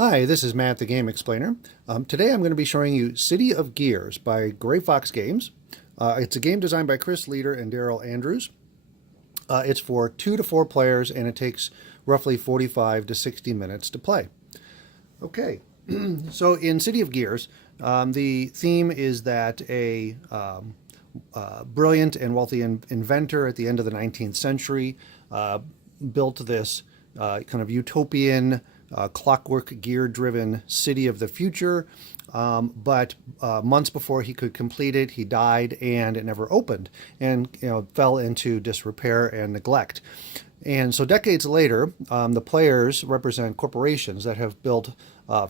Hi, this is Matt, the Game Explainer. Today I'm going to be showing you City of Gears by Gray Fox Games. It's a game designed by Chris Leader and Daryl Andrews. It's for 2 to 4 players and it takes roughly 45 to 60 minutes to play. Okay, so in City of Gears, the theme is that a brilliant and wealthy inventor at the end of the 19th century built this kind of utopian, clockwork gear-driven city of the future. But months before he could complete it, he died, and it never opened, and fell into disrepair and neglect. And so decades later, the players represent corporations that have built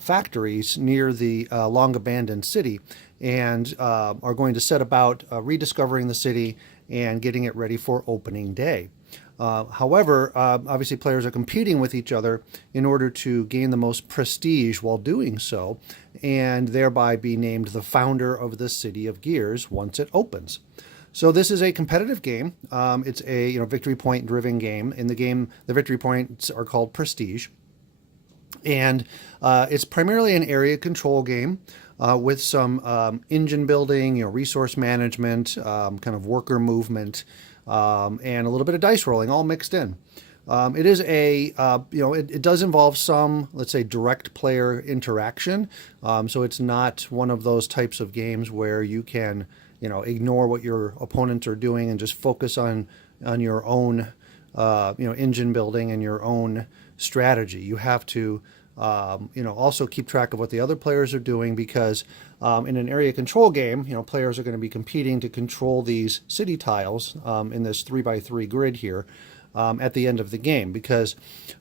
factories near the long abandoned city, and are going to set about rediscovering the city and getting it ready for opening day. However, obviously players are competing with each other in order to gain the most prestige while doing so, and thereby be named the founder of the City of Gears once it opens. So this is a competitive game. It's a victory point driven game. In the game, the victory points are called prestige, and it's primarily an area control game with some engine building, resource management, kind of worker movement. And a little bit of dice rolling all mixed in. It is a, it does involve some, let's say, direct player interaction. So it's not one of those types of games where you can, ignore what your opponents are doing and just focus on your own, engine building and your own strategy. You have to, also keep track of what the other players are doing, because in an area control game, players are going to be competing to control these city tiles in this 3x3 grid here at the end of the game, because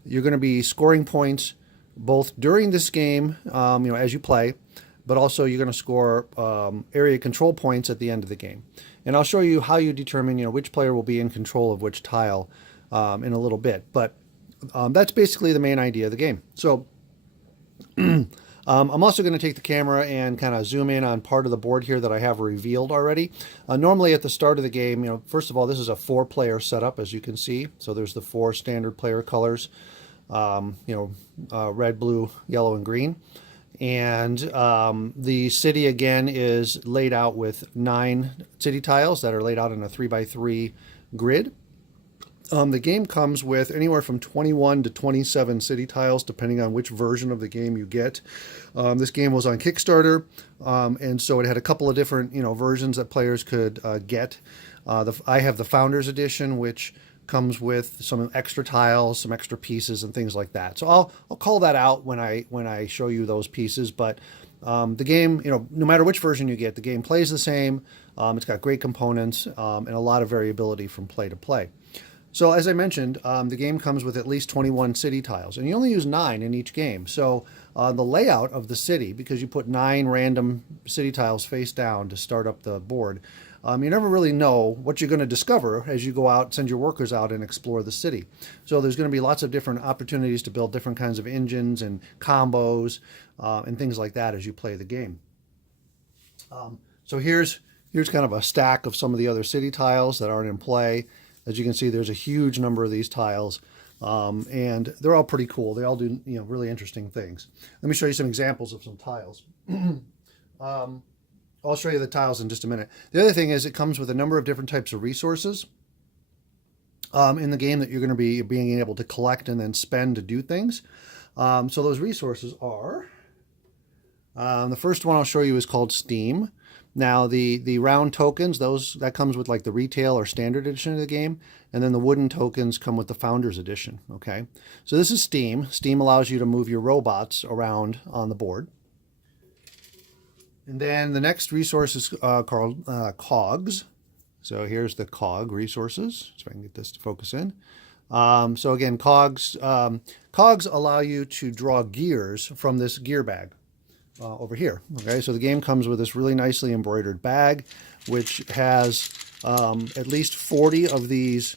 you're going to be scoring points both during this game, as you play, but also you're going to score area control points at the end of the game. And I'll show you how you determine, which player will be in control of which tile in a little bit. But that's basically the main idea of the game. So I'm also going to take the camera and kind of zoom in on part of the board here that I have revealed already. Normally at the start of the game, first of all, this is a 4-player setup, as you can see. So there's the 4 standard player colors, red, blue, yellow, and green. And the city, again, is laid out with 9 city tiles that are laid out in a 3x3 grid. The game comes with anywhere from 21 to 27 city tiles, depending on which version of the game you get. This game was on Kickstarter, and so it had a couple of different versions that players could get. I have the Founders Edition, which comes with some extra tiles, some extra pieces, and things like that. So I'll call that out when I show you those pieces. But the game, no matter which version you get, the game plays the same. It's got great components and a lot of variability from play to play. So as I mentioned, the game comes with at least 21 city tiles, and you only use 9 in each game. So the layout of the city, because you put 9 random city tiles face down to start up the board, you never really know what you're going to discover as you go out, send your workers out and explore the city. So there's going to be lots of different opportunities to build different kinds of engines and combos and things like that as you play the game. So here's kind of a stack of some of the other city tiles that aren't in play. As you can see, there's a huge number of these tiles, and they're all pretty cool. They all do really interesting things. Let me show you some examples of some tiles. I'll show you the tiles in just a minute. The other thing is it comes with a number of different types of resources in the game that you're going to be being able to collect and then spend to do things. So those resources are, the first one I'll show you is called Steam. Now the round tokens, that comes with like the retail or standard edition of the game, and then the wooden tokens come with the Founders Edition. Okay, so this is Steam. Steam allows you to move your robots around on the board. And then the next resource is called Cogs. So here's the Cog resources. So I can get this to focus in. So again, Cogs allow you to draw gears from this gear bag. Over here. Okay, so the game comes with this really nicely embroidered bag, which has at least 40 of these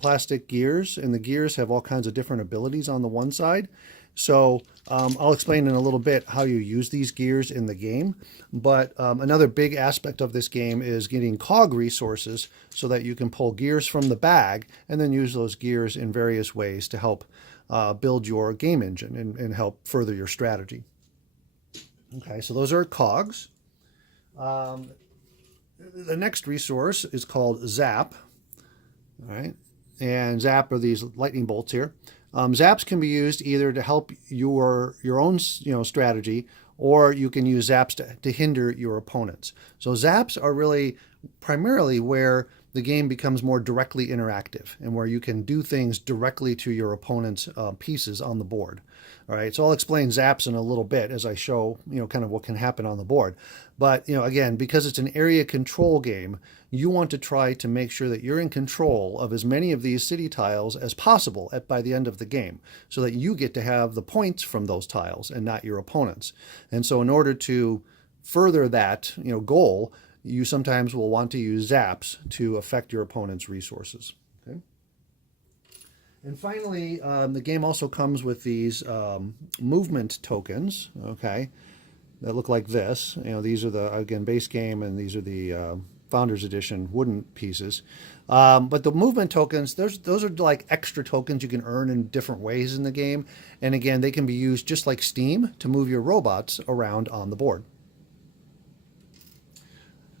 plastic gears, and the gears have all kinds of different abilities on the one side. So I'll explain in a little bit how you use these gears in the game. But another big aspect of this game is getting cog resources so that you can pull gears from the bag and then use those gears in various ways to help build your game engine and help further your strategy. Okay, so those are cogs. The next resource is called Zap. All right, and Zap are these lightning bolts here. Zaps can be used either to help your own strategy, or you can use zaps to hinder your opponents. So zaps are really primarily where the game becomes more directly interactive and where you can do things directly to your opponent's pieces on the board. All right, so I'll explain zaps in a little bit as I show, kind of what can happen on the board. But, again, because it's an area control game, you want to try to make sure that you're in control of as many of these city tiles as possible by the end of the game, so that you get to have the points from those tiles and not your opponents. And so in order to further that, goal, you sometimes will want to use zaps to affect your opponent's resources. Okay. And finally, the game also comes with these movement tokens, okay, that look like this. These are the, again, base game, and these are the Founders Edition wooden pieces. But the movement tokens, those are like extra tokens you can earn in different ways in the game. And again, they can be used just like Steam to move your robots around on the board.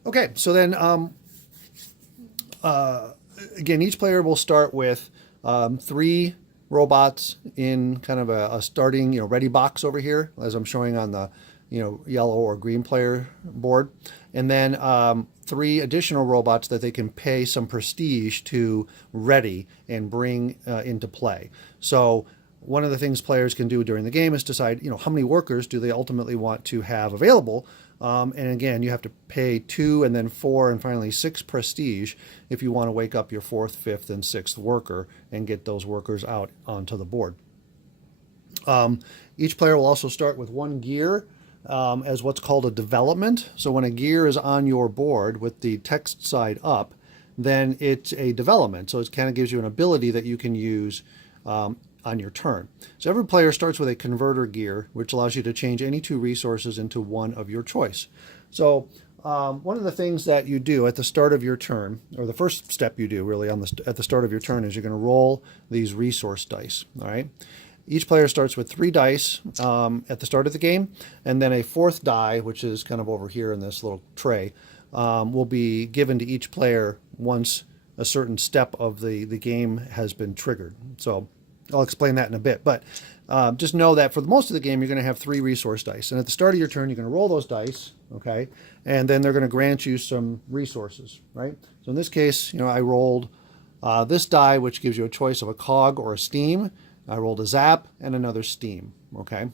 Okay, so then again, each player will start with 3 robots in kind of a starting ready box over here, as I'm showing on the yellow or green player board, and then 3 additional robots that they can pay some prestige to ready and bring into play. So one of the things players can do during the game is decide, how many workers do they ultimately want to have available. And again, you have to pay 2 and then 4 and finally 6 prestige if you want to wake up your 4th, 5th, and 6th worker and get those workers out onto the board. Each player will also start with 1 gear as what's called a development. So when a gear is on your board with the text side up, then it's a development. So it kind of gives you an ability that you can use on your turn. So every player starts with a converter gear, which allows you to change any 2 resources into one of your choice. So one of the things that you do at the start of your turn, or the first step you do really at the start of your turn, is you're going to roll these resource dice. All right. Each player starts with 3 dice at the start of the game, and then a 4th die, which is kind of over here in this little tray, will be given to each player once a certain step of the game has been triggered. So I'll explain that in a bit, but just know that for the most of the game, you're going to have 3 resource dice. And at the start of your turn, you're going to roll those dice, okay? And then they're going to grant you some resources, right? So in this case, I rolled this die, which gives you a choice of a cog or a steam. I rolled a zap and another steam, okay?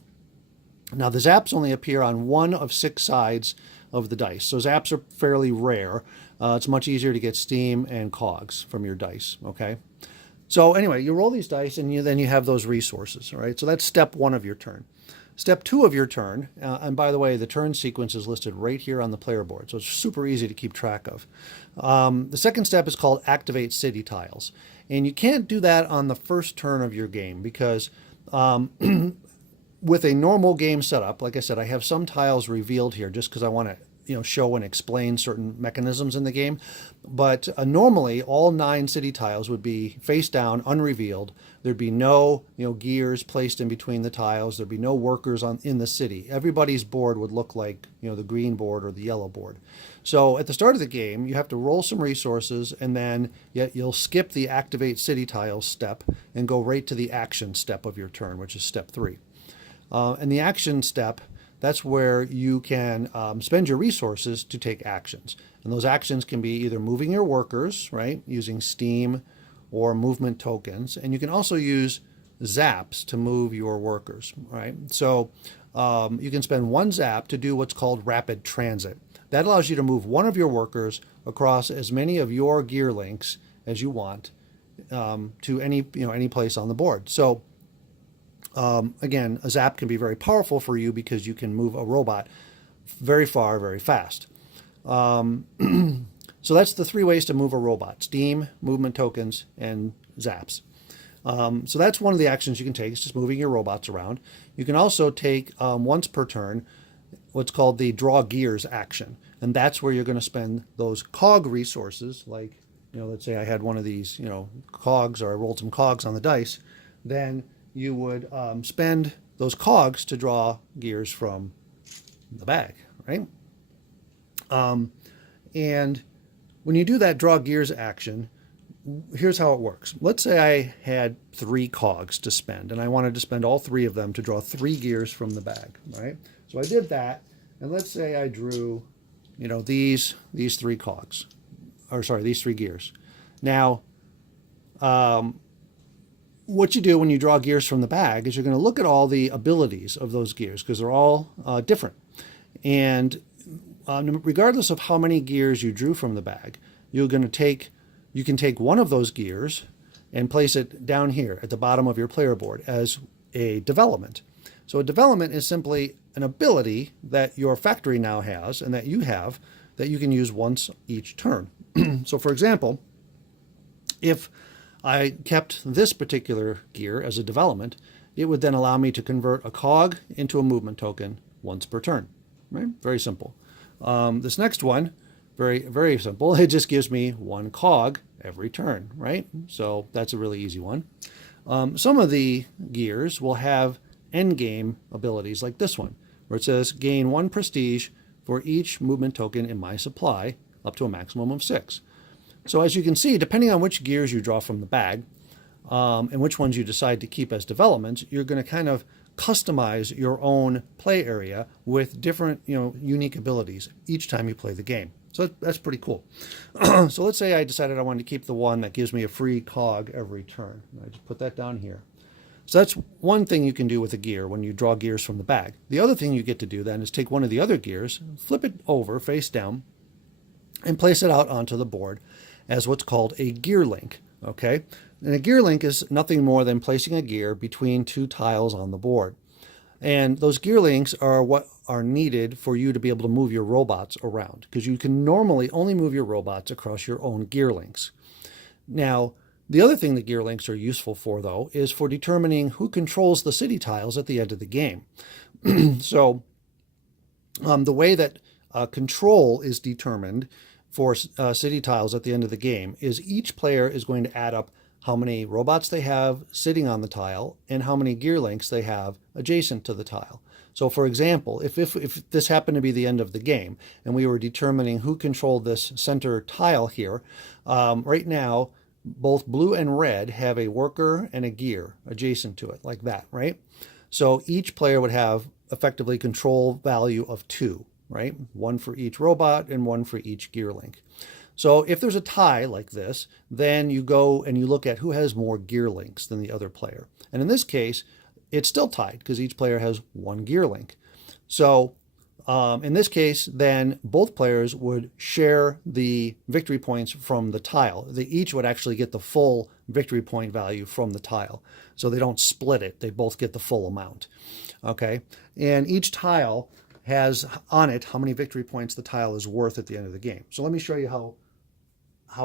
Now, the zaps only appear on 1 of 6 sides of the dice. So zaps are fairly rare. It's much easier to get steam and cogs from your dice, okay? So anyway, you roll these dice and then you have those resources, all right? So that's step 1 of your turn. Step 2 of your turn, and by the way, the turn sequence is listed right here on the player board, so it's super easy to keep track of. The second step is called Activate City Tiles. And you can't do that on the first turn of your game because with a normal game setup, like I said, I have some tiles revealed here just because I want to show and explain certain mechanisms in the game. But normally all 9 city tiles would be face down, unrevealed. There'd be no gears placed in between the tiles. There'd be no workers in the city. Everybody's board would look like the green board or the yellow board. So at the start of the game, you have to roll some resources, and then you'll skip the Activate City Tiles step and go right to the action step of your turn, which is step 3. And the action step, that's where you can spend your resources to take actions. And those actions can be either moving your workers, right, using steam or movement tokens. And you can also use zaps to move your workers, right? So you can spend 1 zap to do what's called rapid transit. That allows you to move one of your workers across as many of your gear links as you want to any place on the board. So again, a zap can be very powerful for you because you can move a robot very far, very fast. So that's the 3 ways to move a robot: steam, movement tokens, and zaps. So that's one of the actions you can take. It's just moving your robots around. You can also take once per turn what's called the draw gears action. And that's where you're going to spend those cog resources, like, let's say I had one of these, cogs, or I rolled some cogs on the dice. Then you would spend those cogs to draw gears from the bag, right? And when you do that draw gears action, here's how it works. Let's say I had 3 cogs to spend, and I wanted to spend all 3 of them to draw 3 gears from the bag, right? So I did that, and let's say I drew, these 3 cogs, or sorry, these 3 gears. Now, what you do when you draw gears from the bag is you're going to look at all the abilities of those gears because they're all different. And regardless of how many gears you drew from the bag, you can take one of those gears and place it down here at the bottom of your player board as a development. So a development is simply an ability that your factory now has and that you have that you can use once each turn. So for example, if I kept this particular gear as a development, it would then allow me to convert a cog into a movement token once per turn. Right? Very simple. This next one, very, very simple. It just gives me 1 cog every turn, right? So that's a really easy one. Some of the gears will have end game abilities like this one, where it says gain 1 prestige for each movement token in my supply, up to a maximum of 6. So as you can see, depending on which gears you draw from the bag, and which ones you decide to keep as developments, you're going to kind of customize your own play area with different, unique abilities each time you play the game. So that's pretty cool. So let's say I decided I wanted to keep the one that gives me a free cog every turn. I just put that down here. So that's one thing you can do with a gear when you draw gears from the bag. The other thing you get to do then is take one of the other gears, flip it over face down, and place it out onto the board as what's called a gear link. Okay? And a gear link is nothing more than placing a gear between 2 tiles on the board. And those gear links are what are needed for you to be able to move your robots around, because you can normally only move your robots across your own gear links. Now, the other thing that gear links are useful for, though, is for determining who controls the city tiles at the end of the game. So the way that control is determined for city tiles at the end of the game is each player is going to add up how many robots they have sitting on the tile and how many gear links they have adjacent to the tile. So for example, if this happened to be the end of the game and we were determining who controlled this center tile here, right now both blue and red have a worker and a gear adjacent to it, like that, right? So each player would have effectively control value of 2, right? 1 for each robot and 1 for each gear link. So if there's a tie like this, then you go and you look at who has more gear links than the other player. And in this case, it's still tied because each player has 1 gear link. So in this case, then both players would share the victory points from the tile. They each would actually get the full victory point value from the tile. So they don't split it. They both get the full amount. Okay. And each tile has on it how many victory points the tile is worth at the end of the game. So let me show you how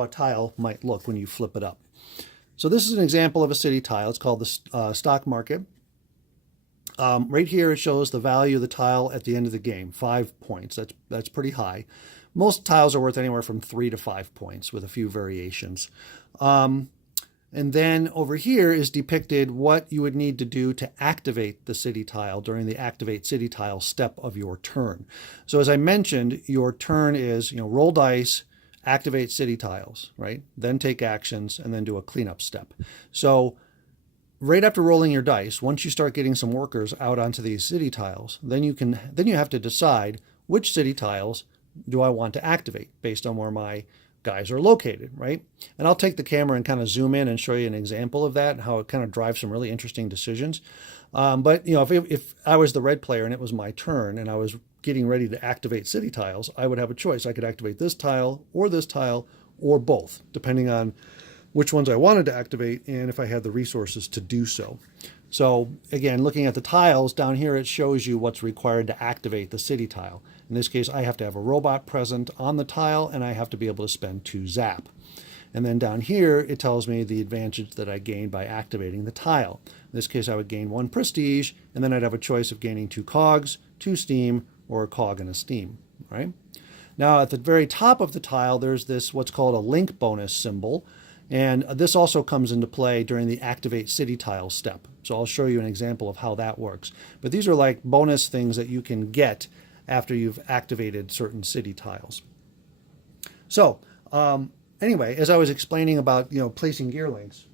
a tile might look when you flip it up. So this is an example of a city tile. It's called the stock market. Right here it shows the value of the tile at the end of the game, 5 points. That's pretty high. Most tiles are worth anywhere from 3 to 5 points with a few variations. And then over here is depicted what you would need to do to activate the city tile during the activate city tile step of your turn. So as I mentioned, your turn is, roll dice, activate city tiles, right? Then take actions and then do a cleanup step. So right after rolling your dice, once you start getting some workers out onto these city tiles, then you have to decide which city tiles do I want to activate based on where my guys are located, right? And I'll take the camera and kind of zoom in and show you an example of that and how it kind of drives some really interesting decisions. But if I was the red player and it was my turn and I was getting ready to activate city tiles, I would have a choice. I could activate this tile or both, depending on which ones I wanted to activate and if I had the resources to do so. So again, looking at the tiles down here, it shows you what's required to activate the city tile. In this case, I have to have a robot present on the tile and I have to be able to spend 2 zap. And then down here, it tells me the advantage that I gained by activating the tile. In this case, I would gain 1 prestige, and then I'd have a choice of gaining 2 cogs, 2 steam, or a cog and a steam, right? Now, at the very top of the tile, there's this what's called a link bonus symbol. And this also comes into play during the activate city tiles step. So I'll show you an example of how that works. But these are like bonus things that you can get after you've activated certain city tiles. So anyway, as I was explaining about, placing gear links,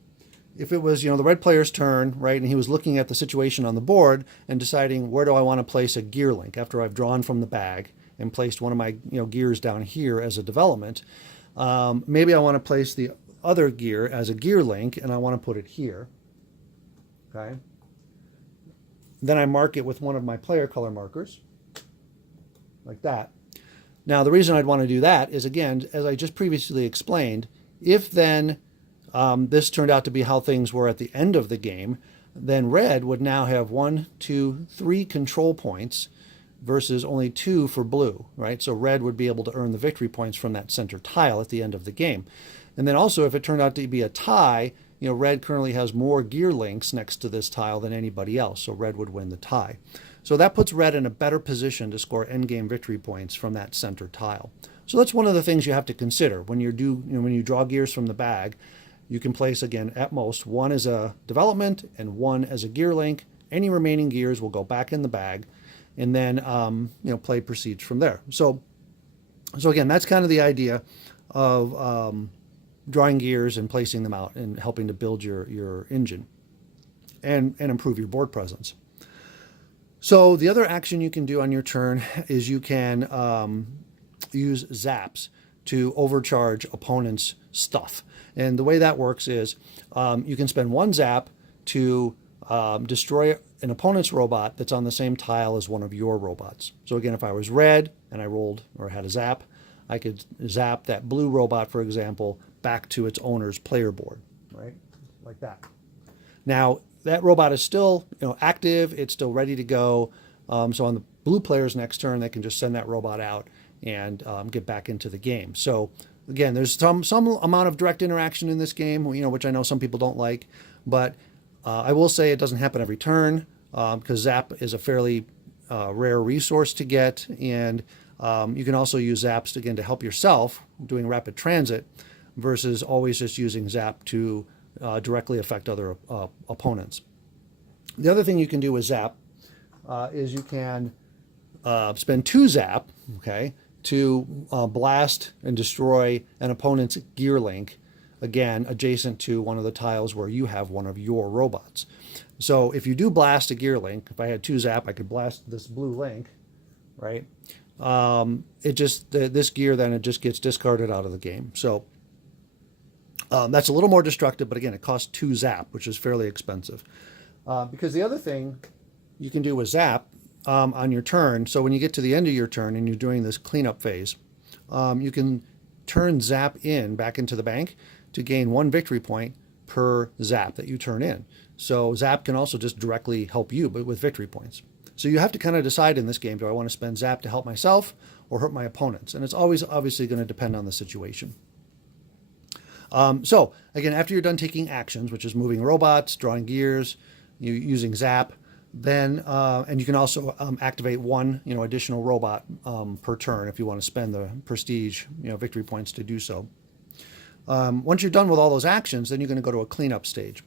if it was, the red player's turn, right, and he was looking at the situation on the board and deciding where do I want to place a gear link after I've drawn from the bag and placed one of my, gears down here as a development, maybe I want to place the other gear as a gear link and I want to put it here, okay? Then I mark it with one of my player color markers, like that. Now, the reason I'd want to do that is, again, as I just previously explained, if then this turned out to be how things were at the end of the game, then red would now have 1, 2, 3 control points versus only 2 for blue, right? So red would be able to earn the victory points from that center tile at the end of the game. And then also, if it turned out to be a tie, red currently has more gear links next to this tile than anybody else, so red would win the tie. So that puts red in a better position to score endgame victory points from that center tile. So that's one of the things you have to consider when when you draw gears from the bag. You can place, again, at most, 1 as a development and 1 as a gear link. Any remaining gears will go back in the bag, and then play proceeds from there. So again, that's kind of the idea of drawing gears and placing them out and helping to build your engine and improve your board presence. So the other action you can do on your turn is you can use Zaps to overcharge opponents' stuff. And the way that works is you can spend 1 Zap to destroy an opponent's robot that's on the same tile as one of your robots. So again, if I was red and I rolled or had a Zap, I could zap that blue robot, for example, back to its owner's player board, right? Like that. Now, that robot is still active, it's still ready to go. So on the blue player's next turn, they can just send that robot out and get back into the game. So again, there's some amount of direct interaction in this game, which I know some people don't like, but I will say it doesn't happen every turn because Zap is a fairly rare resource to get, and you can also use Zaps again to help yourself doing rapid transit versus always just using Zap to directly affect other opponents. The other thing you can do with Zap is you can spend 2 Zap, okay, to blast and destroy an opponent's gear link, again, adjacent to one of the tiles where you have one of your robots. So if you do blast a gear link, if I had 2 Zap, I could blast this blue link, right? This gear then it just gets discarded out of the game. So that's a little more destructive, but again, it costs 2 Zap, which is fairly expensive. Because the other thing you can do with Zap on your turn, so when you get to the end of your turn and you're doing this cleanup phase, you can turn Zap back into the bank to gain 1 victory point per Zap that you turn in. So Zap can also just directly help you, but with victory points. So you have to kind of decide in this game, do I want to spend Zap to help myself or hurt my opponents? And it's always obviously going to depend on the situation. So again, after you're done taking actions, which is moving robots, drawing gears, using Zap, then and you can also activate 1 additional robot per turn if you want to spend the prestige victory points to do so. Once you're done with all those actions, then you're going to go to a cleanup stage.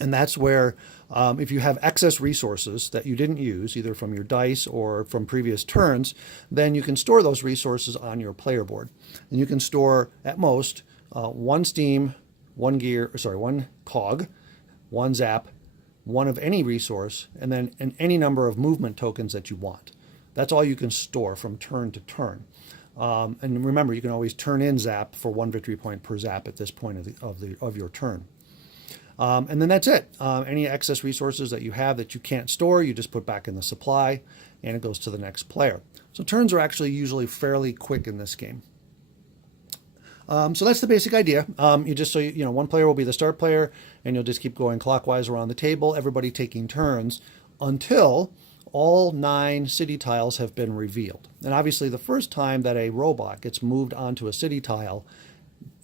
And that's where if you have excess resources that you didn't use, either from your dice or from previous turns, then you can store those resources on your player board. And you can store, at most, 1 steam, 1 cog, 1 Zap, 1 of any resource, and then any number of movement tokens that you want. That's all you can store from turn to turn. And remember, you can always turn in Zap for 1 victory point per Zap at this point of your turn. And then that's it. Any excess resources that you have that you can't store, you just put back in the supply, and it goes to the next player. So turns are actually usually fairly quick in this game. So that's the basic idea. One player will be the start player, and you'll just keep going clockwise around the table, everybody taking turns until all 9 city tiles have been revealed. And obviously, the first time that a robot gets moved onto a city tile,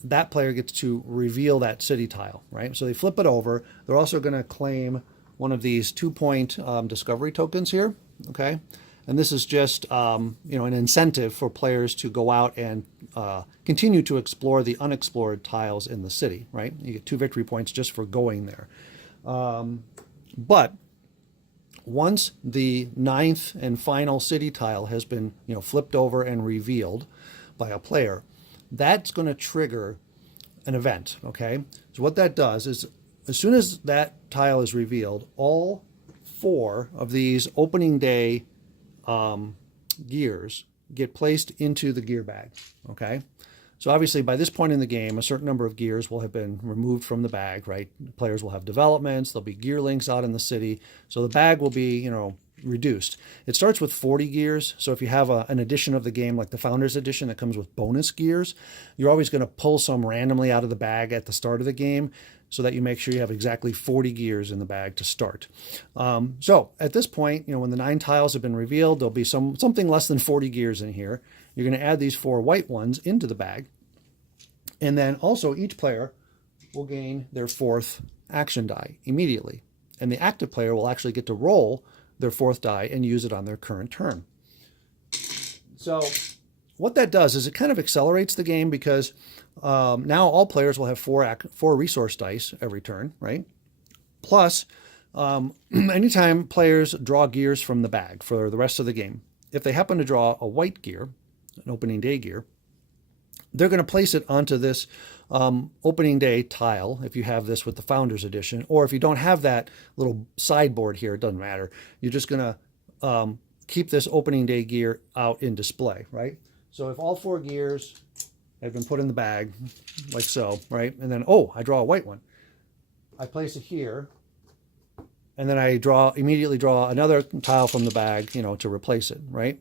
that player gets to reveal that city tile, right? So they flip it over. They're also going to claim one of these 2-point discovery tokens here, okay? And this is just an incentive for players to go out and continue to explore the unexplored tiles in the city, right? You get 2 victory points just for going there. But once the 9th and final city tile has been flipped over and revealed by a player, that's going to trigger an event, okay? So what that does is, as soon as that tile is revealed, all 4 of these opening day gears get placed into the gear bag, okay? So obviously by this point in the game, a certain number of gears will have been removed from the bag, right? Players will have developments, there'll be gear links out in the city, so the bag will be, reduced. It starts with 40 gears, so if you have an edition of the game like the Founders Edition that comes with bonus gears, you're always going to pull some randomly out of the bag at the start of the game so that you make sure you have exactly 40 gears in the bag to start. So at this point, when the 9 tiles have been revealed, there'll be something less than 40 gears in here. You're going to add these 4 white ones into the bag. And then also each player will gain their 4th action die immediately. And the active player will actually get to roll their 4th die and use it on their current turn. So what that does is it kind of accelerates the game because now all players will have 4 resource dice every turn, right? Plus, anytime players draw gears from the bag for the rest of the game, if they happen to draw a white gear, an opening day gear, they're going to place it onto this opening day tile if you have this with the Founders Edition, or if you don't have that little sideboard here, it doesn't matter. You're just going to keep this opening day gear out in display, right? So if all 4 gears have been put in the bag, like so, right? And then, I draw a white one. I place it here, and then I immediately draw another tile from the bag, to replace it, right?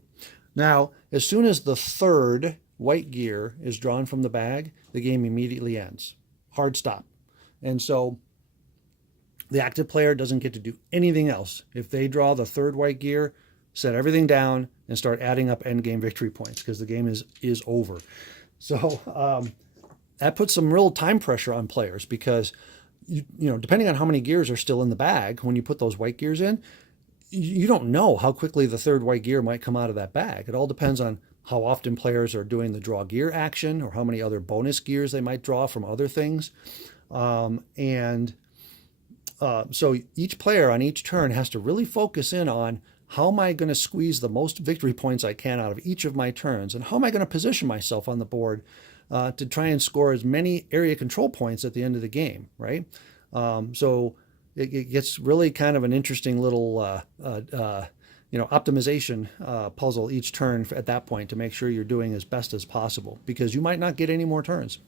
Now, as soon as the 3rd white gear is drawn from the bag, the game immediately ends. Hard stop. And so the active player doesn't get to do anything else. If they draw the 3rd white gear, set everything down and start adding up endgame victory points because the game is over. So that puts some real time pressure on players because, depending on how many gears are still in the bag, when you put those white gears in, you don't know how quickly the 3rd white gear might come out of that bag. It all depends on how often players are doing the draw gear action or how many other bonus gears they might draw from other things. So each player on each turn has to really focus in on how am I going to squeeze the most victory points I can out of each of my turns, and how am I going to position myself on the board to try and score as many area control points at the end of the game, right? So it gets really kind of an interesting little optimization puzzle each turn at that point to make sure you're doing as best as possible, because you might not get any more turns.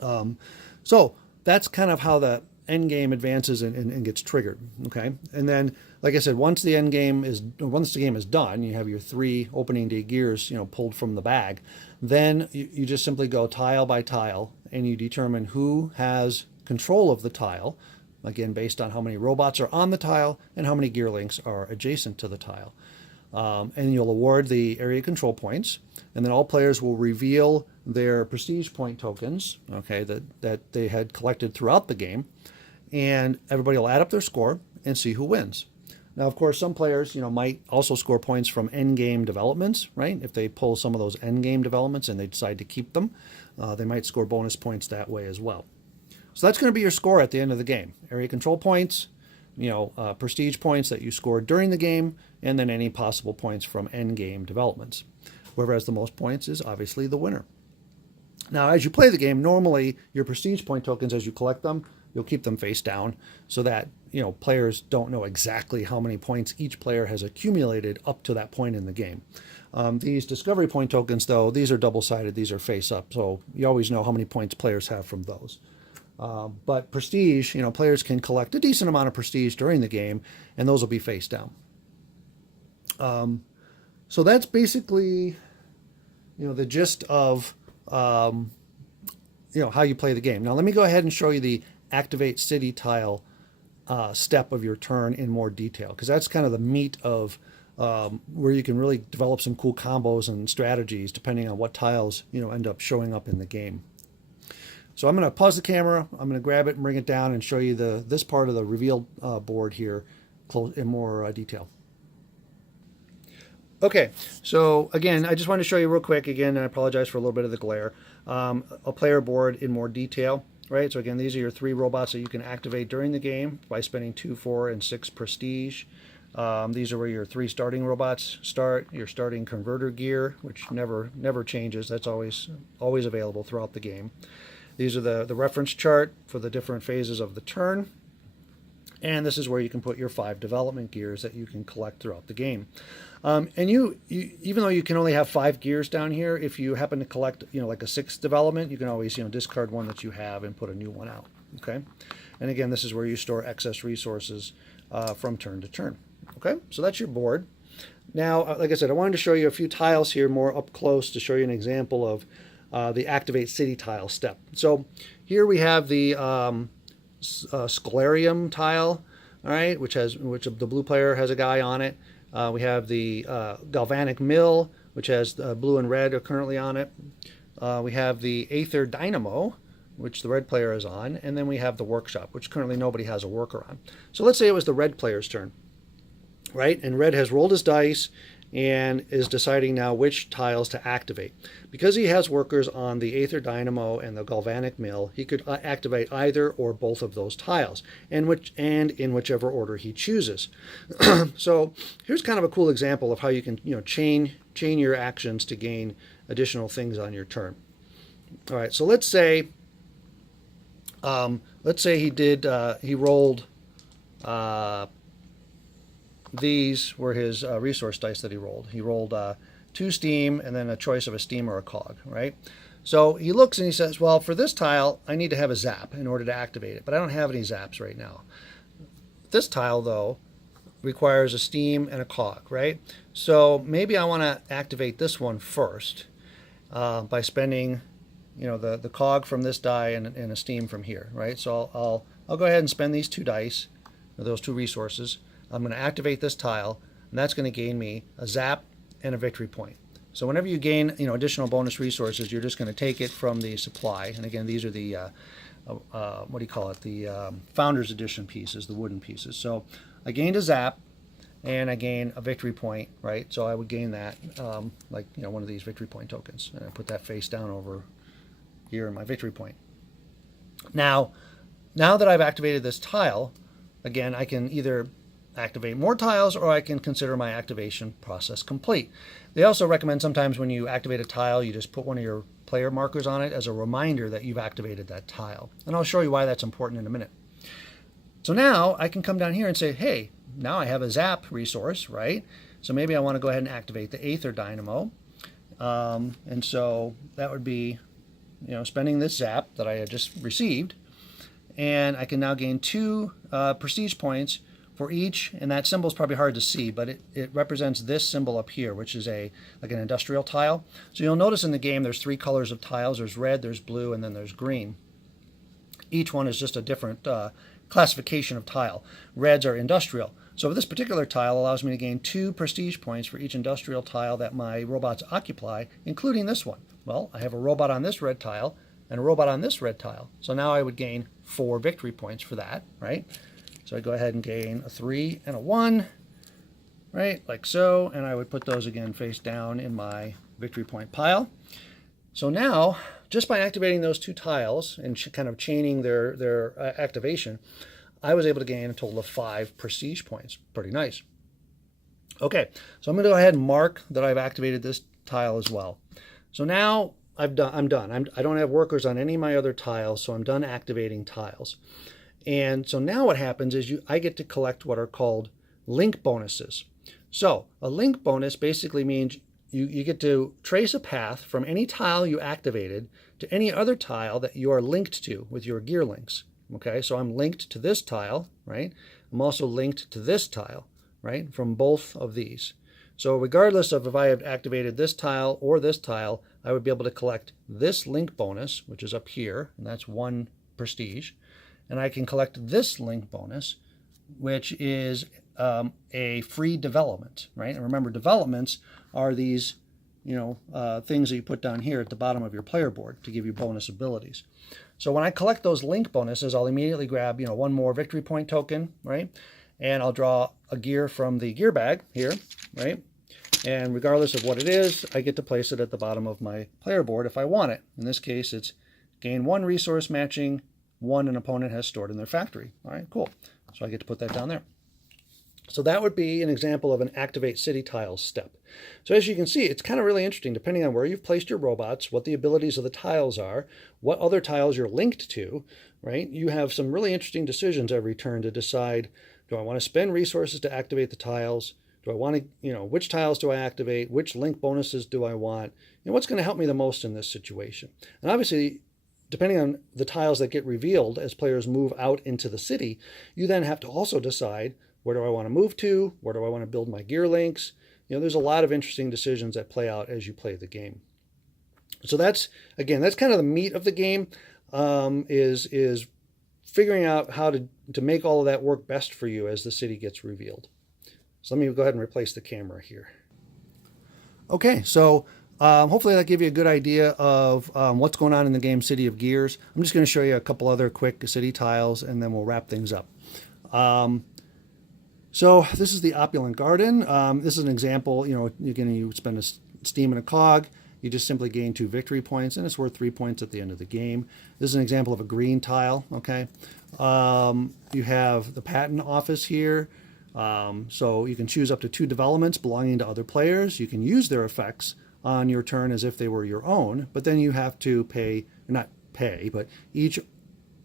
So that's kind of how the end game advances and gets triggered. Okay, and then, like I said, once the game is done, you have your 3 opening day gears, pulled from the bag. Then you just simply go tile by tile, and you determine who has control of the tile. Again, based on how many robots are on the tile and how many gear links are adjacent to the tile. And you'll award the area control points, and then all players will reveal their prestige point tokens, okay, that they had collected throughout the game, and everybody will add up their score and see who wins. Now, of course, some players, might also score points from end game developments, right? If they pull some of those end game developments and they decide to keep them, they might score bonus points that way as well. So that's going to be your score at the end of the game. Area control points, prestige points that you scored during the game, and then any possible points from end game developments. Whoever has the most points is obviously the winner. Now, as you play the game, normally your prestige point tokens, as you collect them, you'll keep them face down so that, players don't know exactly how many points each player has accumulated up to that point in the game. These discovery point tokens, though, these are double-sided, these are face up, so you always know how many points players have from those. But prestige, players can collect a decent amount of prestige during the game, and those will be face down. So that's basically, the gist of, how you play the game. Now, let me go ahead and show you the activate city tile step of your turn in more detail, because that's kind of the meat of where you can really develop some cool combos and strategies depending on what tiles, end up showing up in the game. So I'm going to pause the camera, I'm going to grab it and bring it down and show you this part of the reveal board here in more detail. Okay, so again, I just wanted to show you real quick again, and I apologize for a little bit of the glare, a player board in more detail, right? So again, these are your 3 robots that you can activate during the game by spending 2, 4, and 6 prestige. These are where your 3 starting robots start, your starting converter gear, which never changes. That's always available throughout the game. These are the reference chart for the different phases of the turn. And this is where you can put your 5 development gears that you can collect throughout the game. And you even though you can only have 5 gears down here, if you happen to collect, like a 6th development, you can always, discard one that you have and put a new one out. Okay. And again, this is where you store excess resources from turn to turn. Okay. So that's your board. Now, like I said, I wanted to show you a few tiles here more up close to show you an example of the activate city tile step. So here we have the scalarium tile, all right, which the blue player has a guy on it. We have the galvanic mill, which has blue and red are currently on it. We have the aether dynamo, which the red player is on, and then we have the workshop, which currently nobody has a worker on. So let's say it was the red player's turn, right? And red has rolled his dice and is deciding now which tiles to activate. Because he has workers on the Aether Dynamo and the Galvanic Mill, he could activate either or both of those tiles, and in whichever order he chooses. So here's kind of a cool example of how you can chain your actions to gain additional things on your turn. All right, so let's say he rolled. These were his resource dice that he rolled. He rolled 2 steam and then a choice of a steam or a cog, right? So he looks and he says, well, for this tile, I need to have a zap in order to activate it, but I don't have any zaps right now. This tile, though, requires a steam and a cog, right? So maybe I want to activate this one first by spending, the cog from this die and a steam from here, right? So I'll go ahead and spend these 2 dice, those 2 resources. I'm going to activate this tile, and that's going to gain me a zap and a victory point. So whenever you gain, additional bonus resources, you're just going to take it from the supply. And again, these are the, the Founders Edition pieces, the wooden pieces. So I gained a zap, and I gain a victory point, right? So I would gain that, one of these victory point tokens. And I put that face down over here in my victory point. Now that I've activated this tile, again, I can either activate more tiles, or I can consider my activation process complete. They also recommend sometimes when you activate a tile, you just put one of your player markers on it as a reminder that you've activated that tile. And I'll show you why that's important in a minute. So now I can come down here and say, hey, now I have a zap resource, right? So maybe I want to go ahead and activate the Aether Dynamo. And so that would be, spending this zap that I had just received. And I can now gain 2 prestige points for each, and that symbol is probably hard to see, but it represents this symbol up here, which is like an industrial tile. So you'll notice in the game there's 3 colors of tiles. There's red, there's blue, and then there's green. Each one is just a different classification of tile. Reds are industrial. So this particular tile allows me to gain 2 prestige points for each industrial tile that my robots occupy, including this one. Well, I have a robot on this red tile and a robot on this red tile. So now I would gain 4 victory points for that, right? So I go ahead and gain a 3 and a 1, right, like so, and I would put those again face down in my victory point pile. So now, just by activating those 2 tiles and kind of chaining their activation, I was able to gain a total of 5 prestige points. Pretty nice. Okay, so I'm going to go ahead and mark that I've activated this tile as well. So now I'm done. I don't have workers on any of my other tiles, so I'm done activating tiles. And so now what happens is I get to collect what are called link bonuses. So a link bonus basically means you get to trace a path from any tile you activated to any other tile that you are linked to with your gear links. Okay, so I'm linked to this tile, right? I'm also linked to this tile, right? From both of these. So regardless of if I have activated this tile or this tile, I would be able to collect this link bonus, which is up here, and that's 1 prestige. And I can collect this link bonus, which is a free development, right? And remember, developments are these, things that you put down here at the bottom of your player board to give you bonus abilities. So when I collect those link bonuses, I'll immediately grab, 1 more victory point token, right? And I'll draw a gear from the gear bag here, right? And regardless of what it is, I get to place it at the bottom of my player board if I want it. In this case, it's gain 1 resource matching 1 an opponent has stored in their factory. All right, cool. So I get to put that down there. So that would be an example of an activate city tiles step. So as you can see, it's kind of really interesting depending on where you've placed your robots, what the abilities of the tiles are, what other tiles you're linked to, right? You have some really interesting decisions every turn to decide, do I want to spend resources to activate the tiles? Do I want to, which tiles do I activate? Which link bonuses do I want? What's going to help me the most in this situation? And obviously, depending on the tiles that get revealed as players move out into the city, you then have to also decide, where do I want to move to? Where do I want to build my gear links? There's a lot of interesting decisions that play out as you play the game. So that's kind of the meat of the game, is figuring out how to make all of that work best for you as the city gets revealed. So let me go ahead and replace the camera here. Okay, so hopefully that gave you a good idea of what's going on in the game City of Gears. I'm just going to show you a couple other quick city tiles, and then we'll wrap things up. So this is the Opulent Garden. This is an example. You spend a steam and a cog. You just simply gain 2 victory points, and it's worth 3 points at the end of the game. This is an example of a green tile. Okay, you have the patent office here. So you can choose up to 2 developments belonging to other players. You can use their effects on your turn as if they were your own, but then you have to not pay, but each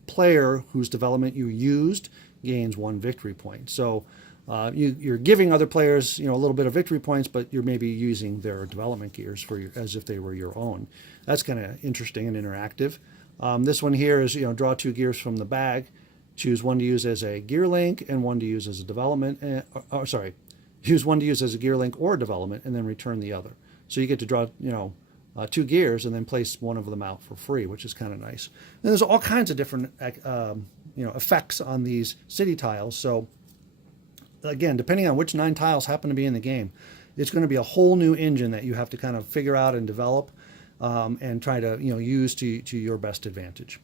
player whose development you used gains 1 victory point. So you're giving other players, a little bit of victory points, but you're maybe using their development gears as if they were your own. That's kind of interesting and interactive. This one here is, draw 2 gears from the bag. Choose 1 to use as a gear link and 1 to use as a development. Use 1 to use as a gear link or development, and then return the other. So you get to draw, 2 gears and then place 1 of them out for free, which is kind of nice. And there's all kinds of different, effects on these city tiles. So again, depending on which 9 tiles happen to be in the game, it's going to be a whole new engine that you have to kind of figure out and develop, and try to, use to your best advantage.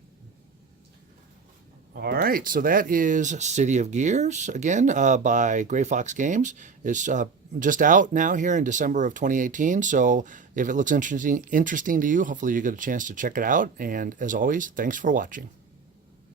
All right, so that is City of Gears, again, by Gray Fox Games. It's just out now here in December of 2018, so if it looks interesting to you, hopefully you get a chance to check it out. And as always, thanks for watching.